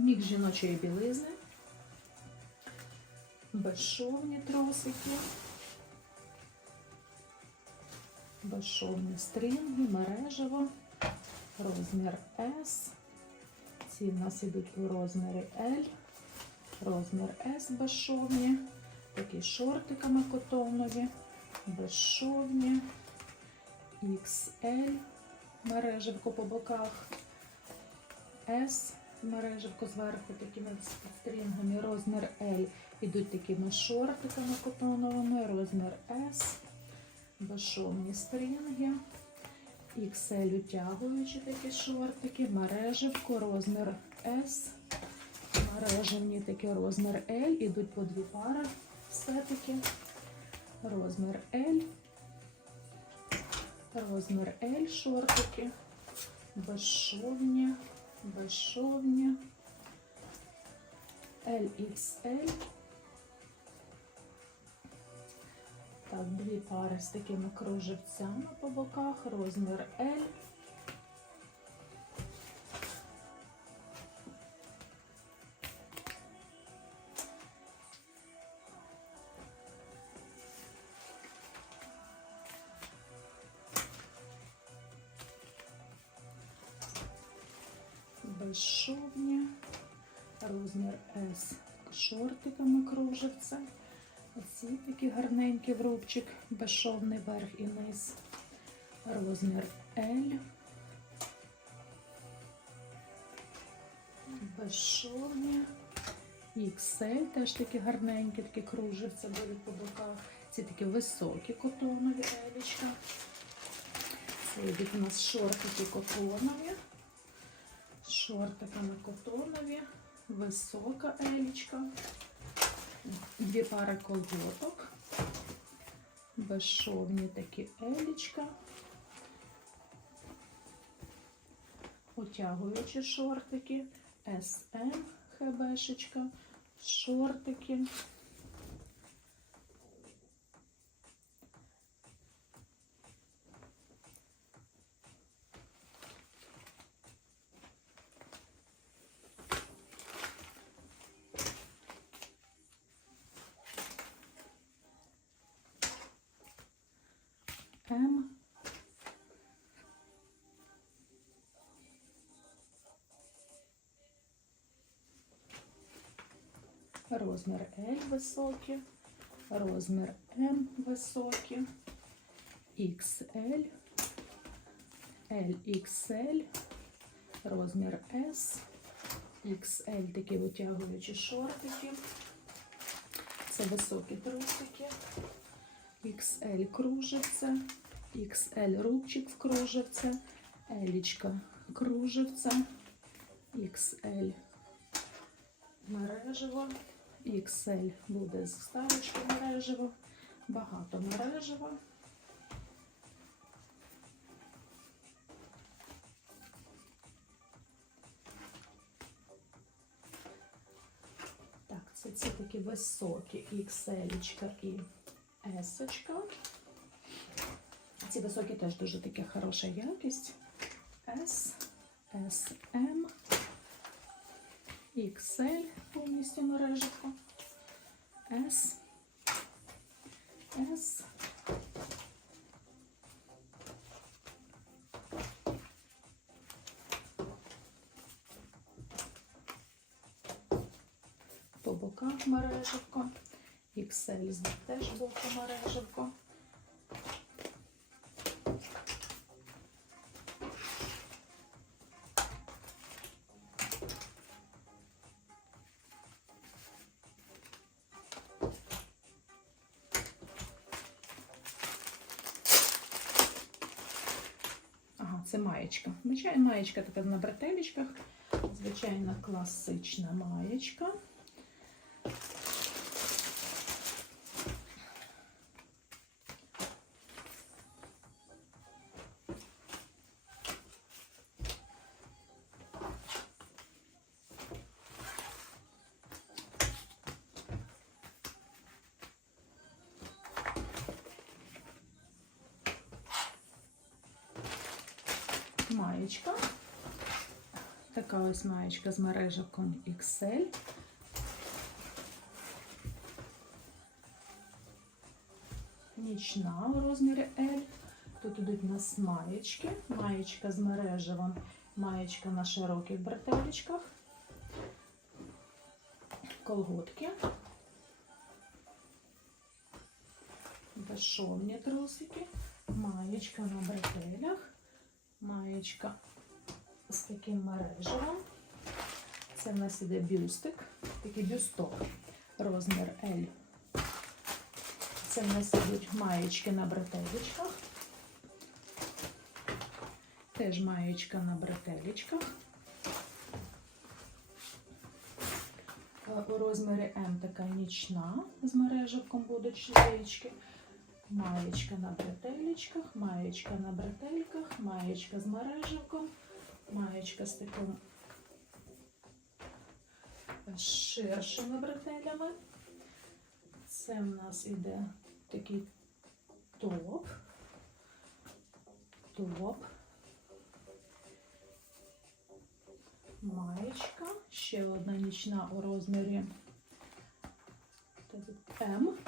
Мікс жіночої білизни, безшовні тросики, безшовні стрінги, мережево, розмір S. Ці в нас ідуть у розмірі L, розмір S безшовні, такі шортиками котонові, безшовні, XL, мережевко по боках, S, мережевко зверху такими стрінгами, розмір L, ідуть такими шортиками котоновими, розмір S, безшовні стрінги. XL утягуючі такі шортики, мережевко, розмір S, мережевні такі розмір L, ідуть по дві пари все-таки, розмір L, розмір L шортики, безшовні, безшовні, LXL. Так, дві пари з такими кружевцями по боках, розмір L. Безшовні, розмір S шортиками кружевця. Оці такі гарненькі в рубчик, безшовний верх і низ. Розмір L. Безшовні. XL, теж такі гарненькі, такі кружевця будуть по боках. Ці такі високі котонові елічка. Це йдуть у нас шортики котонові. З шортиками котонові. Висока елічка дві пари колготок, безшовні такі елічка, утягуючі шортики, SM хбшечка, шортики. М. Розмір L високий, розмір М високий, XL, LXL, розмір S, XL такі витягуючі шортики. Це високі трусики. XL кружевце, XL рубчик в кружевце, Елічка кружевце, XL мережево, XL буде з вставочки мережево, багато мережево. Так, це ці такі високі XL і Есочка. Ці високі теж дуже така хороша якість. S, SM, XL повністю мережико. S, S. По боках мереживко. XL теж боку мереживко. Це маєчка. Маєчка така на бретелечках. Звичайна класична маєчка. Маєчка. Така ось маєчка з мережиком XL. Нічна у розмірі L. Тут ідуть у нас маєчки. Маєчка з мережевом, маєчка на широких бретелечках. Колготки. Безшовні трусики. Маєчка на бретелях. Маєчка з таким мережевом. Це в нас іде бюстик, такий бюсток, розмір L. Це в нас ідуть маєчки на бретелечках. Теж маєчка на бретелечках. Е, У розмірі М така нічна з мережевком будуть шлеєчки. Маєчка на бретелечках, маєчка на бретельках, маєчка з мережевком, маєчка з таким ширшими бретелями. Це в нас іде такий топ. Топ. Маєчка. Ще одна нічна у розмірі М.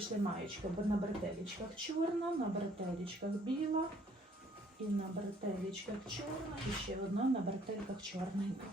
Пішли маєчка, бо на бретелічках чорна, на бретелічках біла, і на бретелічках чорна, і ще одна на бретельках чорненька.